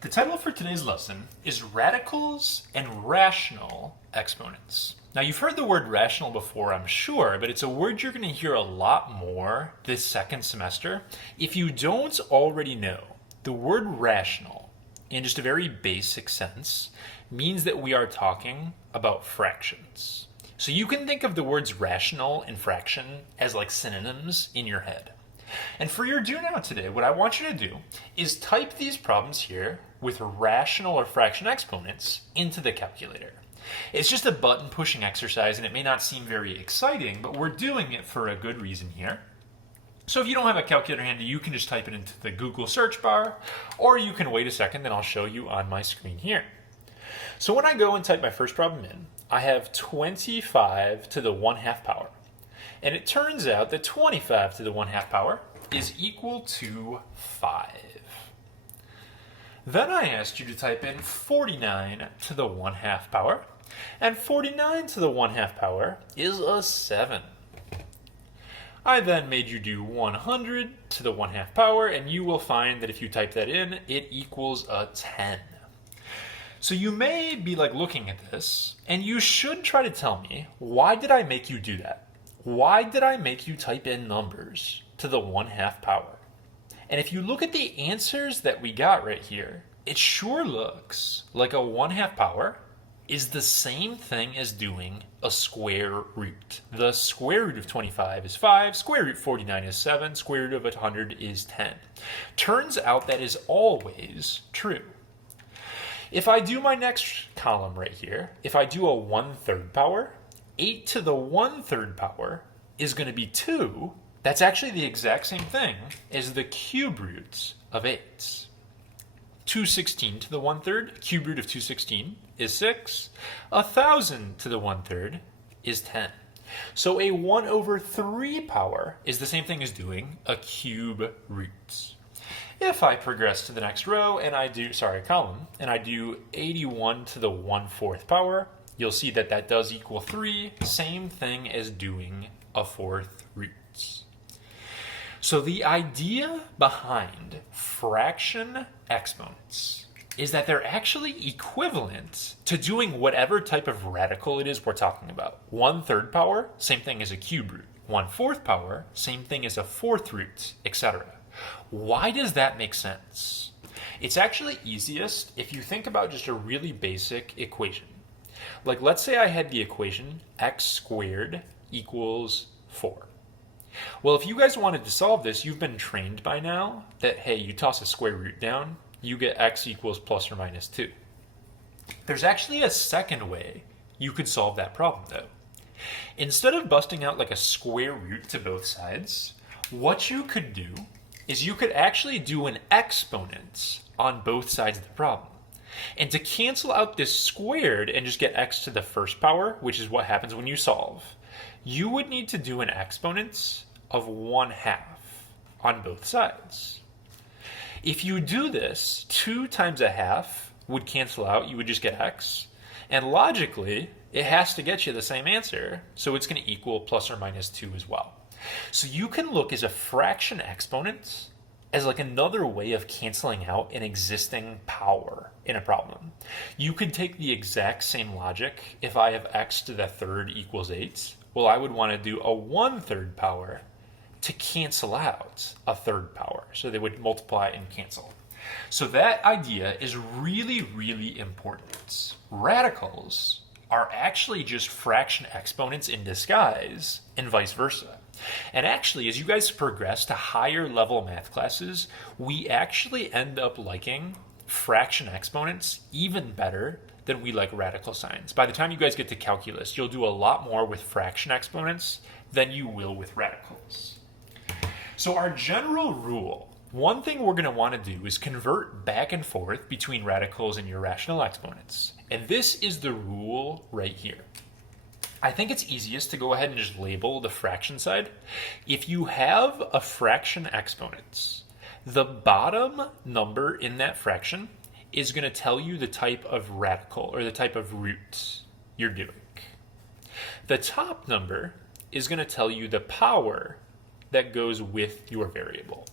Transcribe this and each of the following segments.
The title for today's lesson is Radicals and Rational Exponents. Now, you've heard the word rational before, I'm sure, but it's a word you're going to hear a lot more this second semester. If you don't already know, the word rational, in just a very basic sense, means that we are talking about fractions. So you can think of the words rational and fraction as like synonyms in your head. And for your do now today, what I want you to do is type these problems here with rational or fraction exponents into the calculator. It's just a button pushing exercise and it may not seem very exciting, but we're doing it for a good reason here. So if you don't have a calculator handy, you can just type it into the Google search bar, or you can wait a second and I'll show you on my screen here. So when I go and type my first problem in, I have 25 to the 1/2 power. And it turns out that 25 to the 1/2 power is equal to 5. Then I asked you to type in 49 to the 1/2 power, and 49 to the 1/2 power is a 7. I then made you do 100 to the 1/2 power, and you will find that if you type that in, it equals a 10. So you may be like looking at this, and you should try to tell me, why did I make you do that? Why did I make you type in numbers to the 1/2 power? And if you look at the answers that we got right here, it sure looks like a 1/2 power is the same thing as doing a square root. The square root of 25 is 5, square root of 49 is 7, square root of 100 is 10. Turns out that is always true. If I do my next column right here, if I do a 1/3 power, 8 to the 1/3 power is going to be 2. That's actually the exact same thing as the cube root of 8. 216 to the 1/3, cube root of 216 is 6. 1,000 to the 1/3 is 10. So a 1/3 power is the same thing as doing a cube root. If I progress to the next row and I do, column, and I do 81 to the 1/4 power, you'll see that that does equal 3, same thing as doing a 4th root. So the idea behind fraction exponents is that they're actually equivalent to doing whatever type of radical it is we're talking about. 1/3 power, same thing as a cube root. 1/4 power, same thing as a 4th root, etc. Why does that make sense? It's actually easiest if you think about just a really basic equation. Like, let's say I had the equation x squared equals 4. Well, if you guys wanted to solve this, you've been trained by now that, hey, you toss a square root down, you get x equals plus or minus 2. There's actually a second way you could solve that problem, though. Instead of busting out like a square root to both sides, what you could do is you could actually do an exponent on both sides of the problem. And to cancel out this squared and just get x to the first power, which is what happens when you solve, you would need to do an exponent of 1/2 on both sides. If you do this, 2 times 1/2 would cancel out, you would just get x, and logically, it has to get you the same answer, so it's going to equal plus or minus 2 as well. So you can look as a fraction exponent as like another way of canceling out an existing power in a problem. You could take the exact same logic. If I have x to the 3rd equals 8, well, I would want to do a 1/3 power to cancel out a 3rd power. So they would multiply and cancel. So that idea is really, really important. Radicals are actually just fraction exponents in disguise, and vice versa. And actually, as you guys progress to higher level math classes, we actually end up liking fraction exponents even better than we like radical signs. By the time you guys get to calculus, you'll do a lot more with fraction exponents than you will with radicals. So our general rule, one thing we're going to want to do is convert back and forth between radicals and irrational exponents. And this is the rule right here. I think it's easiest to go ahead and just label the fraction side. If you have a fraction exponent, the bottom number in that fraction is going to tell you the type of radical or the type of root you're doing. The top number is going to tell you the power that goes with your variable.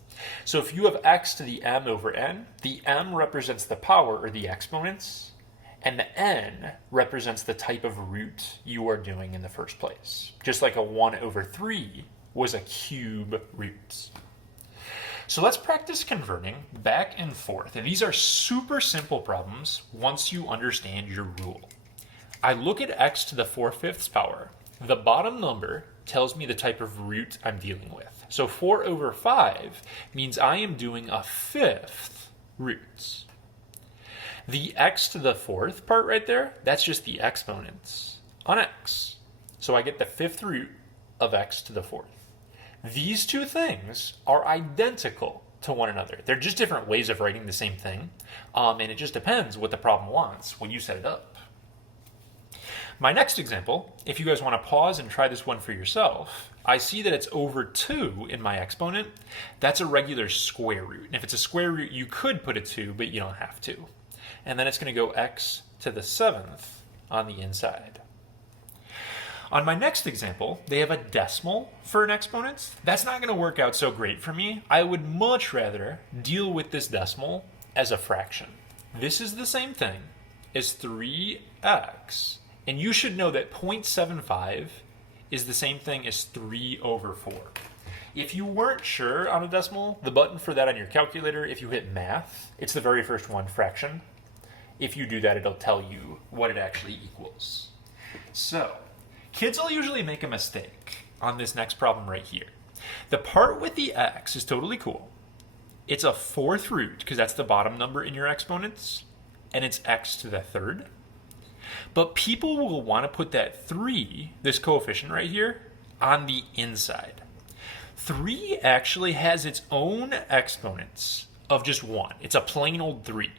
So if you have x to the m over n, the m represents the power or the exponents, and the n represents the type of root you are doing in the first place. Just like a 1 over 3 was a cube root. So let's practice converting back and forth. And these are super simple problems once you understand your rule. I look at x to the 4/5 power. The bottom number tells me the type of root I'm dealing with. So 4 over 5 means I am doing a fifth root. The x to the 4th part right there, that's just the exponents on x. So I get the fifth root of x to the 4th. These two things are identical to one another. They're just different ways of writing the same thing, and it just depends what the problem wants when you set it up. My next example, if you guys want to pause and try this one for yourself, I see that it's over 2 in my exponent. That's a regular square root. And if it's a square root, you could put a 2, but you don't have to. And then it's going to go x to the 7th on the inside. On my next example, they have a decimal for an exponent. That's not going to work out so great for me. I would much rather deal with this decimal as a fraction. This is the same thing as 3x. And you should know that 0.75 is the same thing as 3 over 4. If you weren't sure on a decimal, the button for that on your calculator, if you hit math, it's the very first one, fraction. If you do that, it'll tell you what it actually equals. So, kids will usually make a mistake on this next problem right here. The part with the x is totally cool. It's a 4th root, because that's the bottom number in your exponents, and it's x to the 3rd. But people will want to put that 3, this coefficient right here, on the inside. 3 actually has its own exponents of just 1. It's a plain old 3.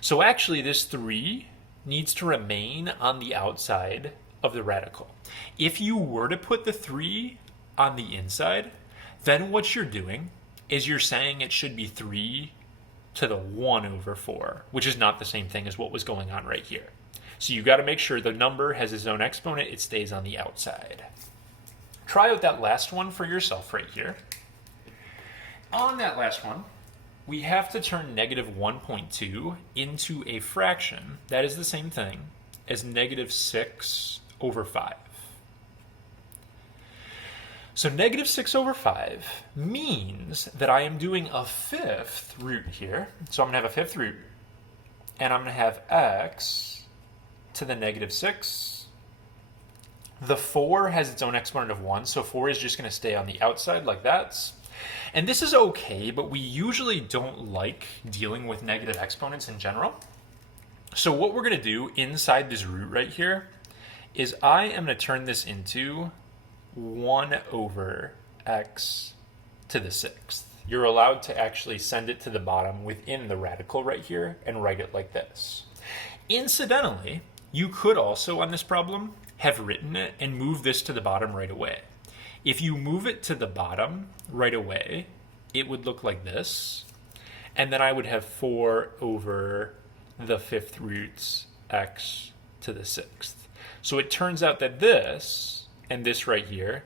So actually this 3 needs to remain on the outside of the radical. If you were to put the 3 on the inside, then what you're doing is you're saying it should be 3 to the 1 over 4, which is not the same thing as what was going on right here. So you got to make sure the number has its own exponent, it stays on the outside. Try out that last one for yourself right here. On that last one, we have to turn negative 1.2 into a fraction that is the same thing as negative 6 over 5. So negative 6 over 5 means that I am doing a fifth root here. So I'm going to have a fifth root, and I'm going to have x to the negative 6. The 4 has its own exponent of 1, so 4 is just going to stay on the outside like that. And this is okay, but we usually don't like dealing with negative exponents in general. So what we're going to do inside this root right here is I am going to turn this into 1 over x to the 6th. You're allowed to actually send it to the bottom within the radical right here and write it like this. Incidentally, you could also, on this problem, have written it and move this to the bottom right away. If you move it to the bottom right away, it would look like this. And then I would have 4 over the fifth roots x to the 6th. So it turns out that this and this right here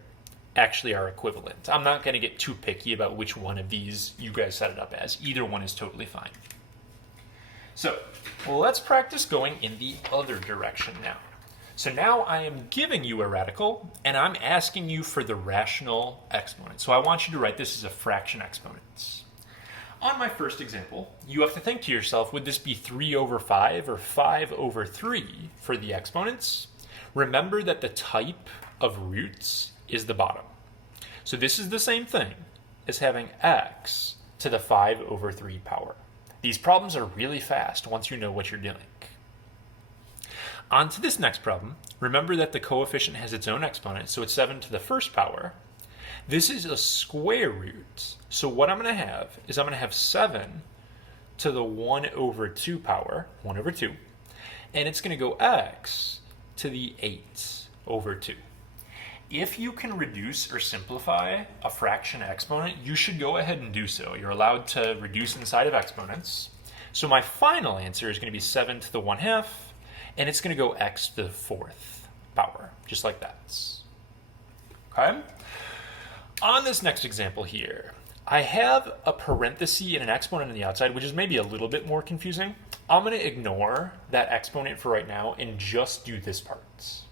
actually are equivalent. I'm not going to get too picky about which one of these you guys set it up as. Either one is totally fine. So let's practice going in the other direction now. So now I am giving you a radical, and I'm asking you for the rational exponent. So I want you to write this as a fraction exponent. On my first example, you have to think to yourself, would this be 3 over 5 or 5 over 3 for the exponents? Remember that the type of roots is the bottom. So this is the same thing as having x to the 5 over 3 power. These problems are really fast once you know what you're doing. On to this next problem. Remember that the coefficient has its own exponent, so it's 7 to the 1st power. This is a square root. So what I'm going to have is I'm going to have 7 to the 1 over 2 power, 1 over 2, and it's going to go x to the 8 over 2. If you can reduce or simplify a fraction exponent, you should go ahead and do so. You're allowed to reduce inside of exponents. So my final answer is going to be 7 to the 1/2, and it's going to go x to the 4th power, just like that. Okay? On this next example here, I have a parenthesis and an exponent on the outside, which is maybe a little bit more confusing. I'm going to ignore that exponent for right now and just do this part.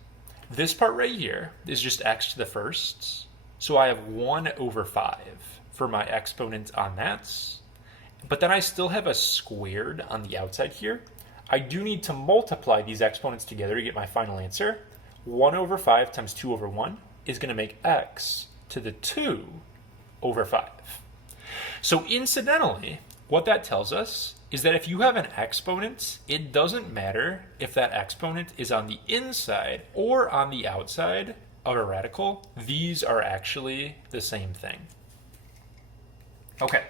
This part right here is just x to the first. So I have 1 over 5 for my exponent on that. But then I still have a squared on the outside here. I do need to multiply these exponents together to get my final answer. 1 over 5 times 2 over 1 is going to make x to the 2 over 5. So incidentally, what that tells us is that if you have an exponent, it doesn't matter if that exponent is on the inside or on the outside of a radical. These are actually the same thing. Okay,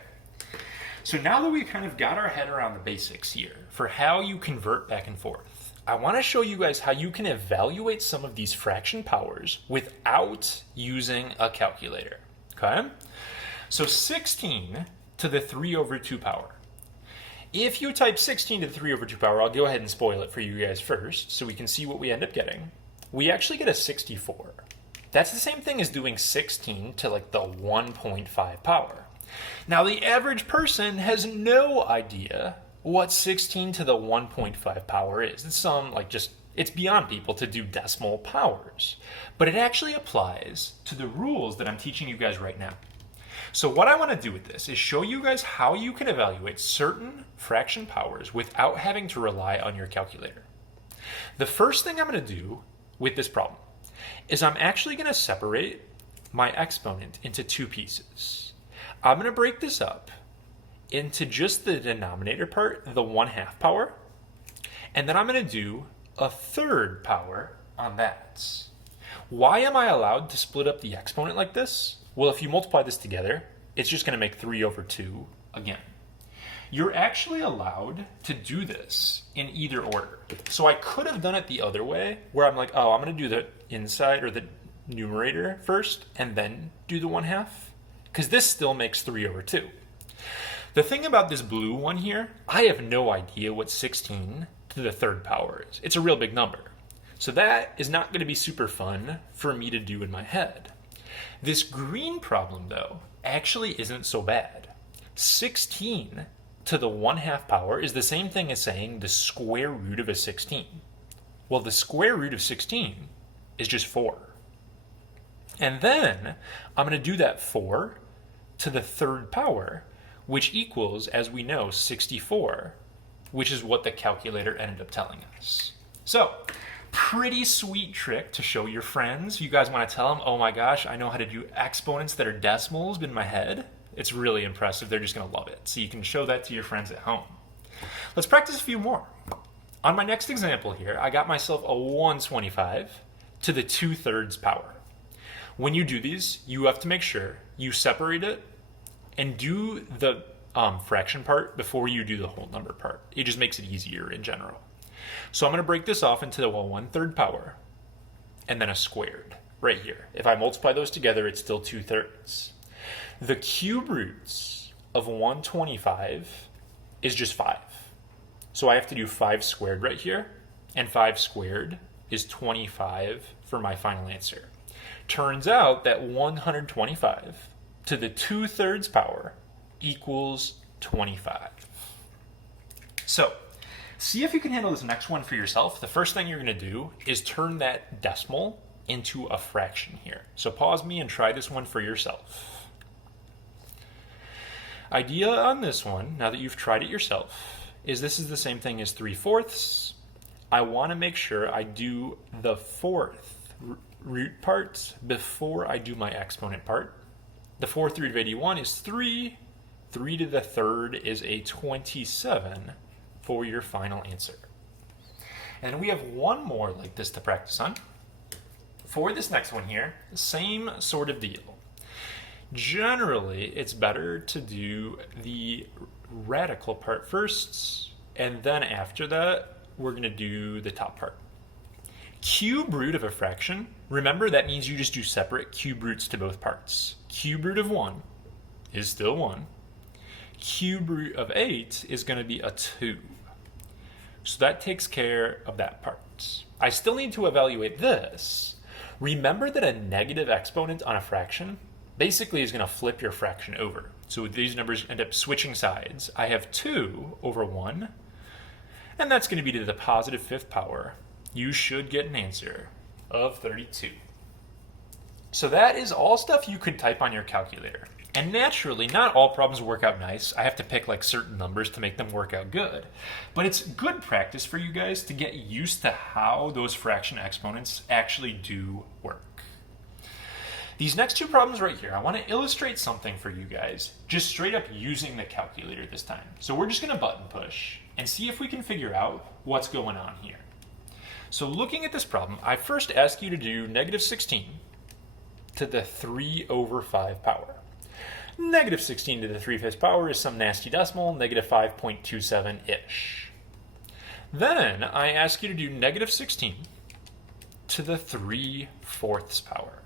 so now that we've kind of got our head around the basics here for how you convert back and forth, I want to show you guys how you can evaluate some of these fraction powers without using a calculator. Okay? So 16 to the 3 over 2 power. If you type 16 to the 3 over 2 power, I'll go ahead and spoil it for you guys first so we can see what we end up getting. We actually get a 64. That's the same thing as doing 16 to like the 1.5 power. Now the average person has no idea what 16 to the 1.5 power is. It's it's beyond people to do decimal powers. But it actually applies to the rules that I'm teaching you guys right now. So what I want to do with this is show you guys how you can evaluate certain fraction powers without having to rely on your calculator. The first thing I'm going to do with this problem is I'm actually going to separate my exponent into 2 pieces. I'm going to break this up into just the denominator part, the 1/2 power, and then I'm going to do a 1/3 power on that. Why am I allowed to split up the exponent like this? Well, if you multiply this together, it's just going to make 3 over 2 again. You're actually allowed to do this in either order. So I could have done it the other way, where I'm like, oh, I'm going to do the inside or the numerator first, and then do the 1/2, because this still makes 3 over 2. The thing about this blue one here, I have no idea what 16 to the 3rd power is. It's a real big number. So that is not going to be super fun for me to do in my head. This green problem, though, actually isn't so bad. 16 to the 1/2 power is the same thing as saying the square root of a 16. Well, the square root of 16 is just 4. And then I'm going to do that 4 to the 3rd power, which equals, as we know, 64, which is what the calculator ended up telling us. So, pretty sweet trick to show your friends. You guys want to tell them, oh my gosh, I know how to do exponents that are decimals in my head. It's really impressive. They're just going to love it. So you can show that to your friends at home. Let's practice a few more. On my next example here, I got myself a 125 to the 2/3 power. When you do these, you have to make sure you separate it and do the fraction part before you do the whole number part. It just makes it easier in general. So I'm going to break this off into the 1/3 power and then a squared right here. If I multiply those together, it's still 2/3. The cube roots of 125 is just 5. So I have to do 5 squared right here, and 5 squared is 25 for my final answer. Turns out that 125 to the 2/3 power equals 25. So, see if you can handle this next one for yourself. The first thing you're going to do is turn that decimal into a fraction here. So pause me and try this one for yourself. Idea on this one, now that you've tried it yourself, is this is the same thing as 3/4. I want to make sure I do the 4th root part before I do my exponent part. The 4th root of 81 is 3. 3 to the 3rd is a 27 for your final answer. And we have one more like this to practice on. For this next one here, same sort of deal. Generally, it's better to do the radical part first, and then after that, we're going to do the top part. Cube root of a fraction, remember that means you just do separate cube roots to both parts. Cube root of 1 is still 1. Cube root of 8 is going to be a 2. So that takes care of that part. I still need to evaluate this. Remember that a negative exponent on a fraction basically is going to flip your fraction over. So these numbers end up switching sides. I have 2 over 1, and that's going to be to the positive 5th power. You should get an answer of 32. So that is all stuff you could type on your calculator. And naturally, not all problems work out nice. I have to pick like certain numbers to make them work out good. But it's good practice for you guys to get used to how those fraction exponents actually do work. These next 2 problems right here, I want to illustrate something for you guys, just straight up using the calculator this time. So we're just going to button push and see if we can figure out what's going on here. So looking at this problem, I first ask you to do negative 16 to the 3 over 5 power. Negative 16 to the 3/5 power is some nasty decimal, negative 5.27-ish. Then I ask you to do negative 16 to the 3/4 power.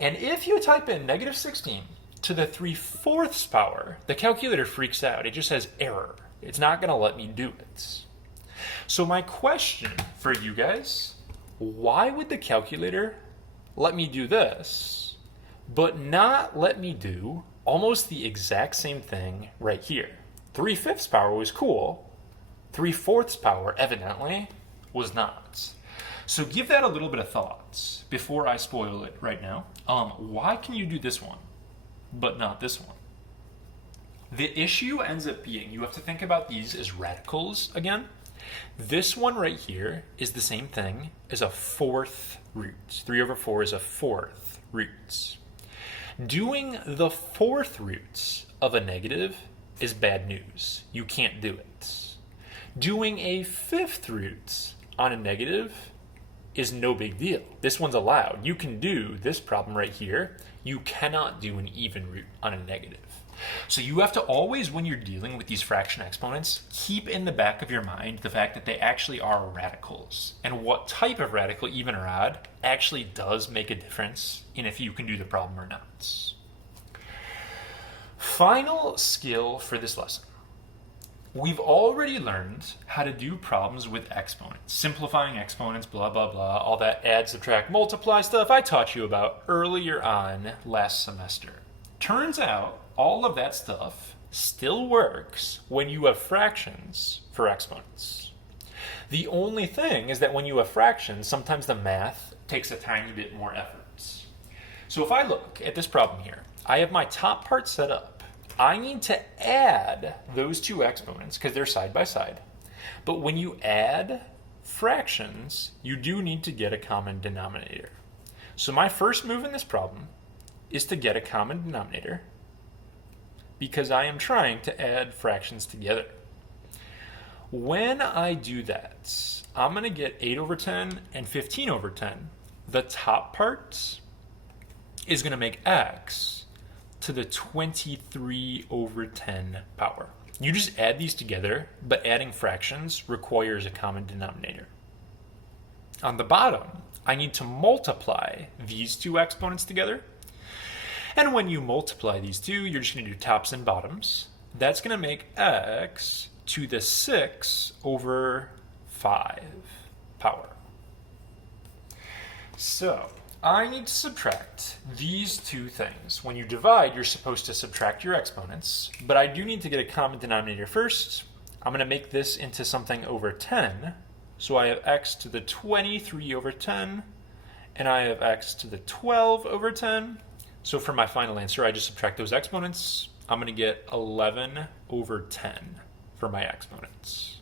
And if you type in negative 16 to the 3/4 power, the calculator freaks out. It just says error. It's not going to let me do it. So my question for you guys, why would the calculator let me do this, but not let me do almost the exact same thing right here? 3/5 power was cool. 3/4 power, evidently, was not. So give that a little bit of thoughts before I spoil it right now. Why can you do this one, but not this one? The issue ends up being you have to think about these as radicals again. This one right here is the same thing as a 4th root. 3 over 4 is a 4th root. Doing the 4th root of a negative is bad news. You can't do it. Doing a 5th root on a negative is no big deal. This one's allowed. You can do this problem right here. You cannot do an even root on a negative. So you have to always, when you're dealing with these fraction exponents, keep in the back of your mind the fact that they actually are radicals. And what type of radical, even or odd, actually does make a difference in if you can do the problem or not. Final skill for this lesson. We've already learned how to do problems with exponents, simplifying exponents, blah, blah, blah, all that add, subtract, multiply stuff I taught you about earlier on last semester. Turns out all of that stuff still works when you have fractions for exponents. The only thing is that when you have fractions, sometimes the math takes a tiny bit more effort. So if I look at this problem here, I have my top part set up. I need to add those 2 exponents because they're side by side. But when you add fractions, you do need to get a common denominator. So my first move in this problem is to get a common denominator because I am trying to add fractions together. When I do that, I'm going to get 8 over 10 and 15 over 10. The top part is going to make x to the 23 over 10 power. You just add these together, but adding fractions requires a common denominator. On the bottom, I need to multiply these 2 exponents together. And when you multiply these 2, you're just going to do tops and bottoms. That's going to make x to the 6 over 5 power. So I need to subtract these 2 things. When you divide, you're supposed to subtract your exponents, but I do need to get a common denominator first. I'm going to make this into something over 10. So I have x to the 23 over 10, and I have x to the 12 over 10. So for my final answer, I just subtract those exponents. I'm going to get 11 over 10 for my exponents.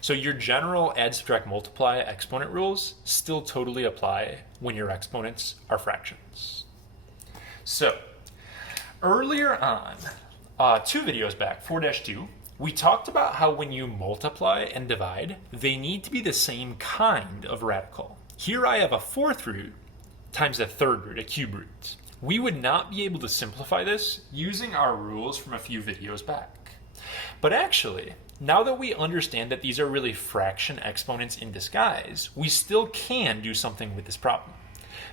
So your general add, subtract, multiply exponent rules still totally apply when your exponents are fractions. So earlier on, 2 videos back, 4-2, we talked about how when you multiply and divide, they need to be the same kind of radical. Here I have a 4th root times a 3rd root, a cube root. We would not be able to simplify this using our rules from a few videos back. But actually, now that we understand that these are really fraction exponents in disguise, we still can do something with this problem.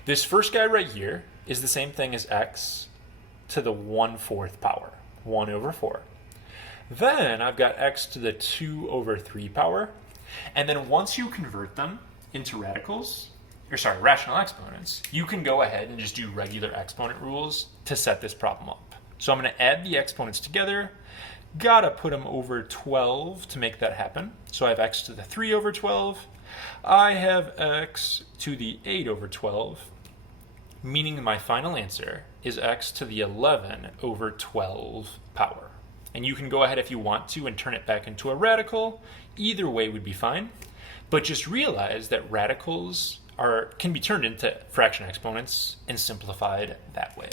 This first guy right here is the same thing as x to the 1/4 power, 1 over 4. Then I've got x to the 2 over 3 power. And then once you convert them into rational exponents, you can go ahead and just do regular exponent rules to set this problem up. So I'm going to add the exponents together. Gotta put them over 12 to make that happen. So I have x to the 3 over 12. I have x to the 8 over 12, meaning my final answer is x to the 11 over 12 power. And you can go ahead if you want to and turn it back into a radical. Either way would be fine. But just realize that radicals can be turned into fraction exponents and simplified that way.